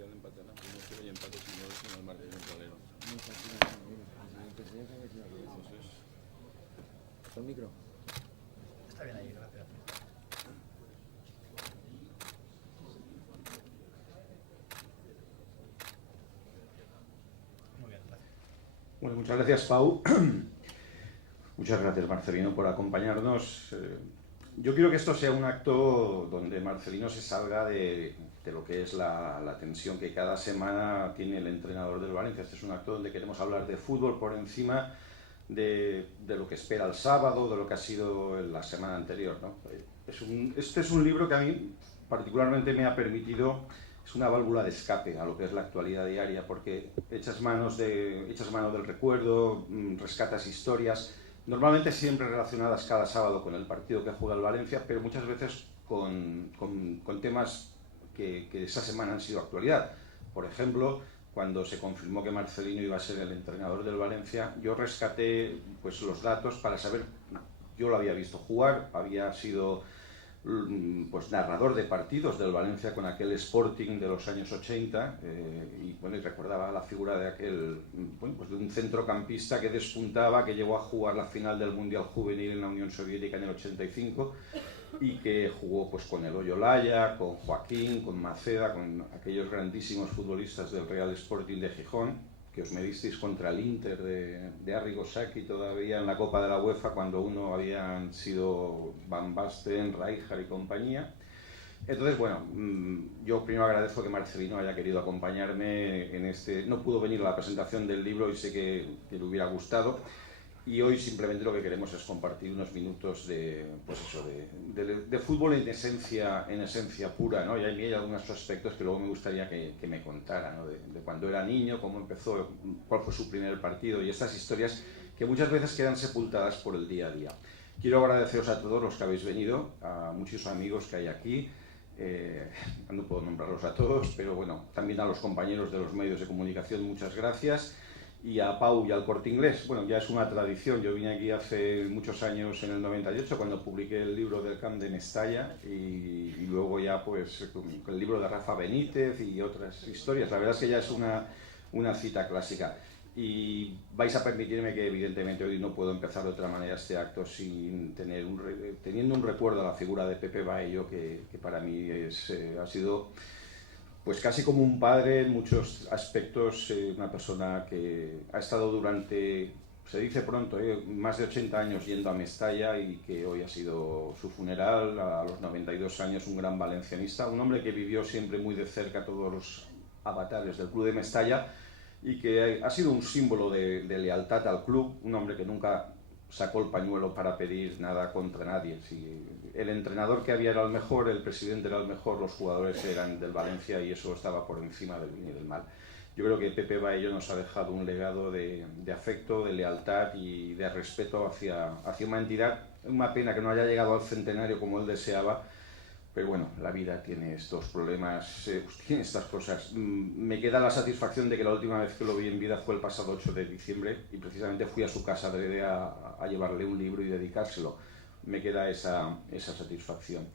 sería el empate, ¿no? 1-0 y empate sin goles en el margen del tablero. Eso es. ¿El micro? Está bien ahí, gracias. Muy bien, gracias. Bueno, muchas gracias, Pau. Muchas gracias, Marcelino, por acompañarnos. Yo quiero que esto sea un acto donde Marcelino se salga de lo que es la tensión que cada semana tiene el entrenador del Valencia. Este es un acto donde queremos hablar de fútbol por encima de lo que espera el sábado, de lo que ha sido la semana anterior, ¿no? Este es un libro que a mí particularmente me ha permitido, es una válvula de escape a lo que es la actualidad diaria, porque echas mano del recuerdo, rescatas historias, normalmente siempre relacionadas cada sábado con el partido que juega el Valencia, pero muchas veces con temas que esa semana han sido actualidad. Por ejemplo, cuando se confirmó que Marcelino iba a ser el entrenador del Valencia, yo rescaté pues, los datos para saber, yo lo había visto jugar, había sido pues, narrador de partidos del Valencia con aquel Sporting de los años 80 y bueno, y recordaba la figura de aquel, bueno, pues de un centrocampista que despuntaba, que llegó a jugar la final del Mundial Juvenil en la Unión Soviética en el 85 y que jugó pues con Eloy Olaya, con Joaquín, con Maceda, con aquellos grandísimos futbolistas del Real Sporting de Gijón, que os medisteis contra el Inter de Arrigo Sacchi todavía en la Copa de la UEFA, cuando uno habían sido Van Basten, Rijkaard y compañía. Entonces, bueno, yo primero agradezco que Marcelino haya querido acompañarme en este... No pudo venir a la presentación del libro y sé que le hubiera gustado. Y hoy simplemente lo que queremos es compartir unos minutos de, pues eso, de fútbol en esencia pura, ¿no? Y hay algunos aspectos que luego me gustaría que me contara, ¿no? De cuando era niño, cómo empezó, cuál fue su primer partido y estas historias que muchas veces quedan sepultadas por el día a día. Quiero agradeceros a todos los que habéis venido, a muchos amigos que hay aquí. No puedo nombrarlos a todos, pero bueno, también a los compañeros de los medios de comunicación, muchas gracias. Y a Pau y al Corte Inglés, bueno, ya es una tradición. Yo vine aquí hace muchos años, en el 98, cuando publiqué el libro del Camp de Mestalla y luego ya pues con el libro de Rafa Benítez y otras historias. La verdad es que ya es una cita clásica. Y vais a permitirme que evidentemente hoy no puedo empezar de otra manera este acto sin teniendo un recuerdo a la figura de Pepe Baello, que para mí ha sido... pues casi como un padre en muchos aspectos, una persona que ha estado durante, se dice pronto, más de 80 años yendo a Mestalla y que hoy ha sido su funeral a los 92 años, un gran valencianista, un hombre que vivió siempre muy de cerca todos los avatares del club de Mestalla y que ha sido un símbolo de lealtad al club, un hombre que nunca sacó el pañuelo para pedir nada contra nadie. Si el entrenador que había era el mejor, el presidente era el mejor, los jugadores eran del Valencia y eso estaba por encima del bien y del mal. Yo creo que Pepe Baello nos ha dejado un legado de afecto, de lealtad y de respeto hacia una entidad. Una pena que no haya llegado al centenario como él deseaba, pero bueno, la vida tiene estos problemas, tiene estas cosas. Me queda la satisfacción de que la última vez que lo vi en vida fue el pasado 8 de diciembre y precisamente fui a su casa a llevarle un libro y dedicárselo. Me queda esa satisfacción.